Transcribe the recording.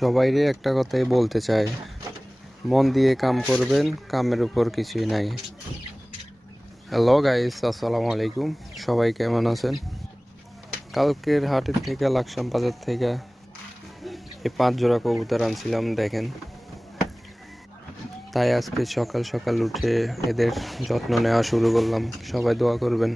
সবাইরে একটা কথাই বলতে চাই, মন দিয়ে কাম করবেন, কামের উপর কিছুই নাই। হ্যালো গাইস, আসসালামু আলাইকুম। সবাই কেমন আছেন? কালকের হাটের থেকে লাকসাম বাজার থেকে এই 5 জোড়া কবুতর আনছিলাম দেখেন। তাই আজকে সকাল সকাল উঠে এদের যত্ন নেওয়া শুরু করলাম। সবাই দোয়া করবেন।